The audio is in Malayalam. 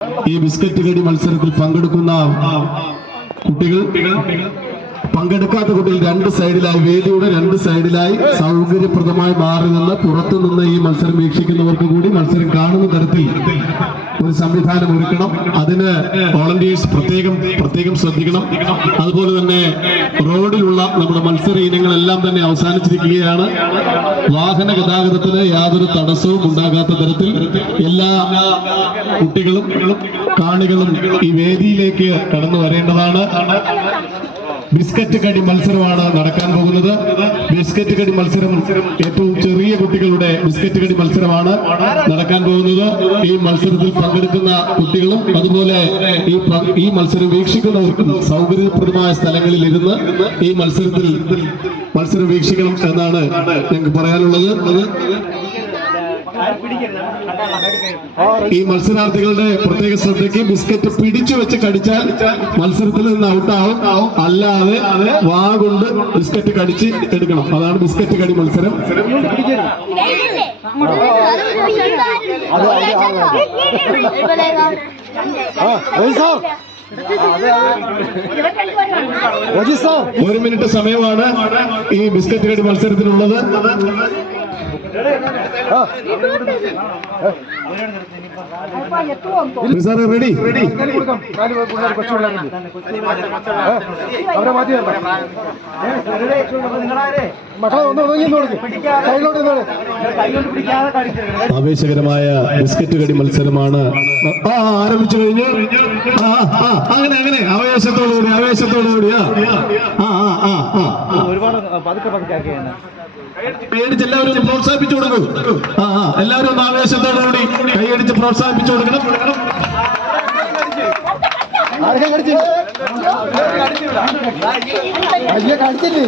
ഈ ബിസ്ക്കറ്റ് കടി മത്സരത്തിൽ പങ്കെടുക്കുന്ന കുട്ടികൾ പങ്കെടുക്കാത്ത കുട്ടികൾ രണ്ട് സൈഡിലായി, വേദിയുടെ രണ്ട് സൈഡിലായി സൗകര്യപ്രദമായി മാറി നിന്ന് പുറത്തു നിന്ന് ഈ മത്സരം വീക്ഷിക്കുന്നവർക്ക് കൂടി മത്സരം കാണുന്ന തരത്തിൽ ഒരു സംവിധാനം ഒരുക്കണം. അതിന് വോളണ്ടിയേഴ്സ് പ്രത്യേകം ശ്രദ്ധിക്കണം. അതുപോലെ തന്നെ റോഡിലുള്ള നമ്മുടെ മത്സര ഇനങ്ങളെല്ലാം തന്നെ അവസാനിച്ചിരിക്കുകയാണ്. വാഹന ഗതാഗതത്തിന് യാതൊരു തടസ്സവും ഉണ്ടാകാത്ത തരത്തിൽ എല്ലാ കുട്ടികളും കാണികളും ഈ വേദിയിലേക്ക് കടന്നു വരേണ്ടതാണ്. ബിസ്ക്കറ്റ് കടി മത്സരമാണ് നടക്കാൻ പോകുന്നത്. ബിസ്ക്കറ്റ് കടി മത്സരം ഏറ്റവും ചെറിയ കുട്ടികളുടെ ബിസ്ക്കറ്റ് കടി മത്സരമാണ് നടക്കാൻ പോകുന്നത്. ഈ മത്സരത്തിൽ പങ്കെടുക്കുന്ന കുട്ടികളും അതുപോലെ ഈ മത്സരം വീക്ഷിക്കുന്നവർക്കും സൗകര്യപ്രദമായ സ്ഥലങ്ങളിൽ ഇരുന്ന് ഈ മത്സരം വീക്ഷിക്കണം എന്നാണ് ഞങ്ങൾക്ക് പറയാനുള്ളത്. ഈ മത്സരാർത്ഥികളുടെ പ്രത്യേക ശ്രദ്ധയ്ക്ക് ബിസ്ക്കറ്റ് പിടിച്ചു വെച്ച് കടിച്ചാൽ മത്സരത്തിൽ നിന്ന് ഔട്ടാവും. അല്ലാതെ വാ കൊണ്ട് ബിസ്ക്കറ്റ് കടിച്ച് എടുക്കണം. അതാണ് ബിസ്ക്കറ്റ് കടി മത്സരം. ഒരു മിനിറ്റ് സമയമാണ് ഈ ബിസ്ക്കറ്റ് കടി മത്സരത്തിനുള്ളത്. സാറേ റെഡി? ആവേശകരമായ ബിസ്ക്കറ്റ് കടി മത്സരമാണ് ആരംഭിച്ചു കഴിഞ്ഞു. അങ്ങനെ ആവേശത്തോടുകൂടി പേടിച്ച് എല്ലാവരും ഒന്ന് പ്രോത്സാഹിപ്പിച്ചു കൊടുക്കും. എല്ലാവരും ഒന്ന് ആവേശത്തോടുകൂടി കൈയടിച്ച് പ്രോത്സാഹിപ്പിച്ചു കൊടുക്കണം. കടിച്ചില്ലേ?